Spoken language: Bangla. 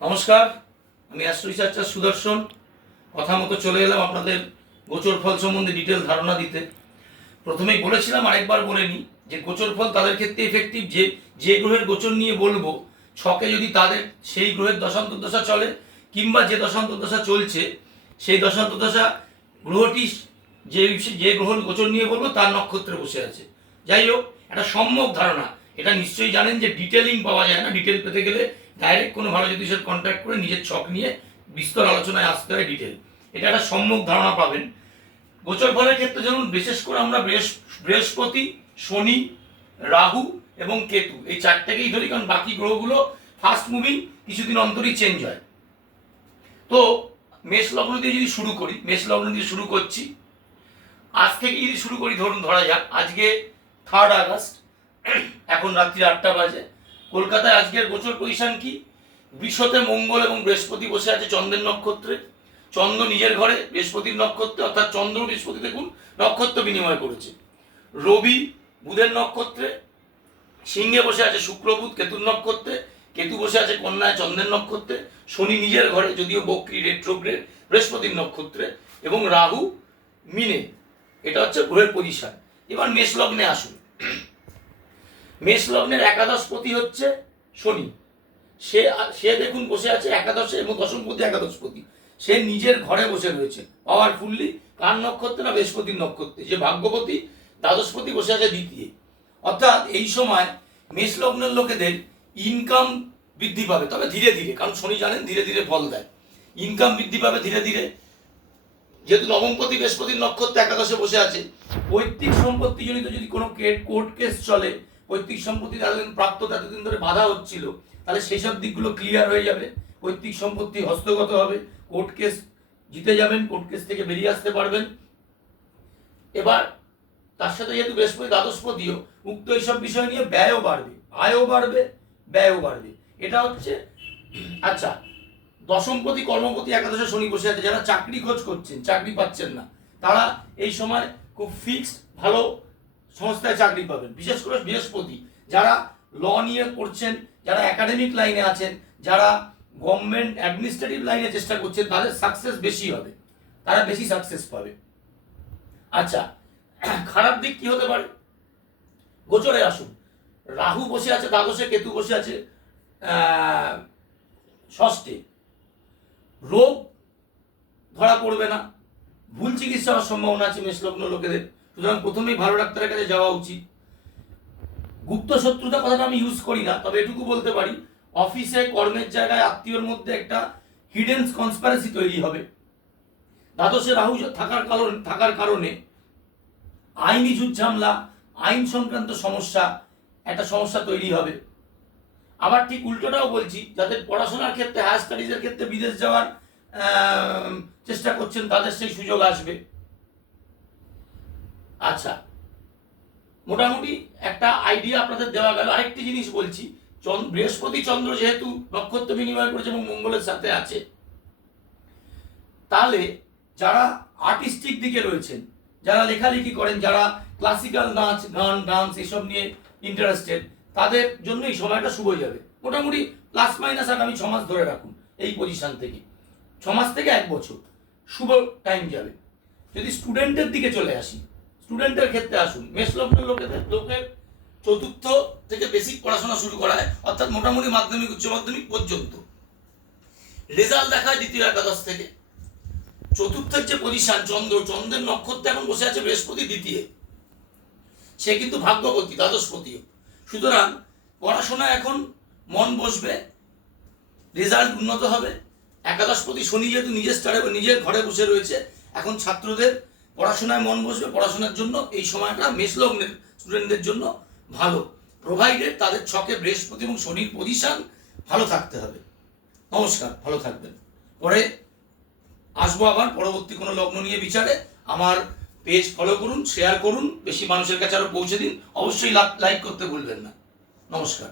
নমস্কার, আমি অ্যাস্ট্রো রিসার্চার সুদর্শন। কথা মতো চলে এলাম আপনাদের গোচর ফল সম্বন্ধে ডিটেল ধারণা দিতে। প্রথমেই বলেছিলাম, আরেকবার বলে নিই, যে গোচর ফল তাদের ক্ষেত্রে এফেক্টিভ যে গ্রহের গোচর নিয়ে বলবো, ছকে যদি তাদের সেই গ্রহের দশান্তর্দশা চলে, কিংবা যে দশান্তর্দশা চলছে সেই দশান্তর্দশা গ্রহটি যে যে গ্রহ গোচর নিয়ে বলবো তার নক্ষত্রে বসে আছে। যাই হোক, একটা সম্যক ধারণা। এটা নিশ্চয়ই জানেন যে ডিটেলিং পাওয়া যায় না। ডিটেল পেতে গেলে ডাইরেক্ট কোনো ভালো জ্যোতিষের কন্ট্যাক্ট করে নিজের ছক নিয়ে বিস্তর আলোচনায় আসতে হয় ডিটেল। এটা একটা সম্যক ধারণা পাবেন। গোচর ফলের ক্ষেত্রে যেমন বিশেষ করে আমরা বৃহস্পতি, শনি, রাহু এবং কেতু এই চারটাকেই ধরি, কারণ বাকি গ্রহগুলো ফাস্ট মুভিং, কিছুদিন অন্তরই চেঞ্জ হয়। তো মেষ লগ্ন দিয়ে যদি শুরু করি, মেষ লগ্ন দিয়ে শুরু করছি। আজ থেকে যদি শুরু করি, ধরা যাক আজকে 3 আগস্ট, এখন রাত্রি 8টা বাজে। কলকাতায় আজকের গোচর পজিশন কি? বৃষতে মঙ্গল এবং বৃহস্পতি বসে আছে চন্দ্রের নক্ষত্রে। চন্দ্র নিজের ঘরে বৃহস্পতির নক্ষত্রে, অর্থাৎ চন্দ্র বৃহস্পতি দেখুন নক্ষত্র বিনিময় করেছে। রবি বুধের নক্ষত্রে, সিংহে বসে আছে শুক্র বুধ কেতুর নক্ষত্রে, কেতু বসে আছে কন্যায় চন্দ্রের নক্ষত্রে, শনি নিজের ঘরে যদিও বক্রী রেট্রোগ্রেড বৃহস্পতির নক্ষত্রে, এবং রাহু মিনে। এটা হচ্ছে গ্রহের পজিশন। এবার মেষ লগ্নে আসুন। মেষ লগ্নের একাদশপতি হচ্ছে শনি। সে দেখুন বসে আছে একাদশে, এবং দশমপতি একাদশপতি। সে নিজের ঘরে বসে রয়েছে পাওয়ারফুললি। কার নক্ষত্রে? না, বৃহস্পতির নক্ষত্রে। যে ভাগ্যপতি দ্বাদশপতি বসে আছে দ্বিতীয়। অর্থাৎ এই সময় মেষ লগ্নের লোকেদের ইনকাম বৃদ্ধি পাবে, তবে ধীরে ধীরে, কারণ শনি জানেন ধীরে ধীরে ফল দেয়। ইনকাম বৃদ্ধি পাবে ধীরে ধীরে, যেহেতু নবমপতি বৃহস্পতির নক্ষত্রে একাদশে বসে আছে। পৈতৃক সম্পত্তি জনিত যদি কোনো কোর্ট কেস চলে, পৈতৃক সম্পত্তি এতদিন প্রাপ্ত, এতদিন ধরে বাধা হচ্ছিল, তাহলে সেই সব দিকগুলো ক্লিয়ার হয়ে যাবে। পৈতৃক সম্পত্তি হস্তগত হবে, কোর্ট কেস জিতে যাবেন, কোর্ট কেস থেকে বেরিয়ে আসতে পারবেন। এবার তার সাথে যেহেতু বৃহস্পতি দ্বাদশপতিও, উক্ত এইসব বিষয় নিয়ে ব্যয়ও বাড়বে, আয়ও বাড়বে, ব্যয়ও বাড়বে। এটা হচ্ছে আচ্ছা। দশমপতি কর্মপতি একাদশে শনি বসে আছে। যারা চাকরি খোঁজ করছেন, চাকরি পাচ্ছেন না, তারা এই সময় খুব ফিক্সড ভালো সংস্থায় চাকরি পাবেন। বিশেষ করে বৃহস্পতি যারা ল নিয়ে করছেন, যারা একাডেমিক লাইনে আছেন, যারা গভর্নমেন্ট অ্যাডমিনিস্ট্রেটিভ লাইনে চেষ্টা করছেন, তাদের সাকসেস বেশি হবে, তারা বেশি সাকসেস পাবে। আচ্ছা, খারাপ দিক কি হতে পারে? গোচরে আসুন। রাহু বসে আছে দ্বাদশে, কেতু বসে আছে ষষ্ঠে। রোগ ধরা পড়বে না, ভুল চিকিৎসা হওয়ার সম্ভাবনা আছে মেষলগ্ন লোকেদের। সুতরাং প্রথমেই ভালো ডাক্তারের কাছে যাওয়া উচিত। গুপ্ত শত্রুতা কথাটা আমি ইউজ করি না, তবে এটুকু বলতে পারি, অফিসে কর্মের জায়গায় আত্মীয়র মধ্যে একটা হিডেন কনস্পারেসি তৈরি হবে। দ্বাদশে রাহু থাকার কারণে আইনি ঝুটঝামলা, আইন সংক্রান্ত একটা সমস্যা তৈরি হবে। আবার ঠিক উল্টোটাও বলছি, যাদের পড়াশোনার ক্ষেত্রে, হায়ার স্টাডিজের ক্ষেত্রে বিদেশ যাওয়ার চেষ্টা করছেন, তাদের সেই সুযোগ আসবে। আচ্ছা, মোটামুটি একটা আইডিয়া আপনাদের দেওয়া গেল। আরেকটি জিনিস বলছি, বৃহস্পতি চন্দ্র যেহেতু নক্ষত্র বিনিময় করেছে এবং মঙ্গলের সাথে আছে, তাহলে যারা আর্টিস্টিক দিকে রয়েছেন, যারা লেখালেখি করেন, যারা ক্লাসিক্যাল নাচ, গান, ডান্স এসব নিয়ে ইন্টারেস্টেড, তাদের জন্য এই সময়টা শুভ যাবে। মোটামুটি প্লাস মাইনাস আগামী 6 মাস ধরে রাখুন। এই পজিশন থেকে 6 মাস থেকে 1 বছর শুভ টাইম যাবে। যদি স্টুডেন্টের দিকে চলে আসি, স্টুডেন্টের ক্ষেত্রে লোকের চতুর্থ থেকে বেসিক পড়াশোনা শুরু করা হয়, অর্থাৎ মোটামুটি মাধ্যমিক উচ্চ মাধ্যমিক পর্যন্ত। রেজাল্ট দেখা হয় দ্বিতীয় একাদশ থেকে। চতুর্থের যে পজিশন, চন্দ্রের নক্ষত্রে এখন বসে আছে বৃহস্পতি দ্বিতীয়। সে কিন্তু ভাগ্যপতি, দ্বাদশপতিও। সুতরাং পড়াশোনা এখন মন বসবে, রেজাল্ট উন্নত হবে। একাদশপতি শনি যেহেতু নিজের ঘরে বসে রয়েছে, এখন ছাত্রদের পড়াশোনায় মন বসবে। পড়াশোনার জন্য এই সময়টা মেষ লগ্নের স্টুডেন্টদের জন্য ভালো, প্রোভাইডেড তাদের ছকে বৃহস্পতি এবং শনির পজিশন ভালো থাকতে হবে। নমস্কার, ভালো থাকবেন। পরে আসবো আবার পরবর্তী কোনো লগ্ন নিয়ে বিচারে। আমার পেজ ফলো করুন, শেয়ার করুন, বেশি মানুষের কাছে আরো পৌঁছে দিন। অবশ্যই লাইক করতে ভুলবেন না। নমস্কার।